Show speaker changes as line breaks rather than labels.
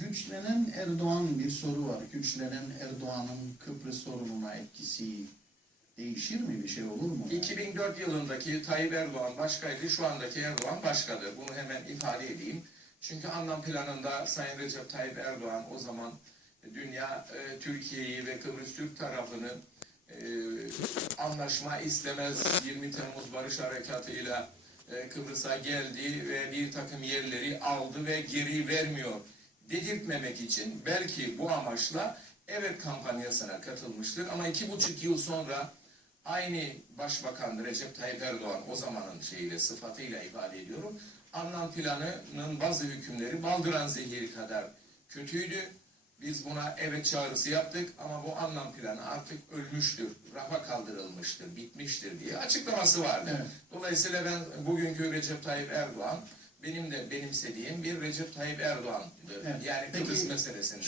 güçlenen Erdoğan bir soru var. Güçlenen Erdoğan'ın Kıbrıs sorununa etkisi değişir mi? Bir şey olur mu?
2004 yılındaki Tayyip Erdoğan başkaydı, şu andaki Erdoğan başkadır. Bunu hemen ifade edeyim. Çünkü anlam planında Sayın Recep Tayyip Erdoğan o zaman dünya e, Türkiye'yi ve Kıbrıs Türk tarafını e, anlaşma istemez 20 Temmuz Barış Harekatı ile e, Kıbrıs'a geldi ve bir takım yerleri aldı ve geri vermiyor dedirtmemek için belki bu amaçla evet kampanyasına katılmıştır ama iki buçuk yıl sonra aynı Başbakan Recep Tayyip Erdoğan o zamanın şeyiyle sıfatıyla ifade ediyorum. Anlam planının bazı hükümleri baldıran zehiri kadar kötüydü. Biz buna evet çağrısı yaptık ama bu anlam planı artık ölmüştür, rafa kaldırılmıştır, bitmiştir diye açıklaması vardı.
Evet.
Dolayısıyla ben bugünkü Recep Tayyip Erdoğan benim de benimsediğim bir Recep Tayyip Erdoğan'dı.
Evet.
Yani
Peki,
Kıbrıs meselesinde.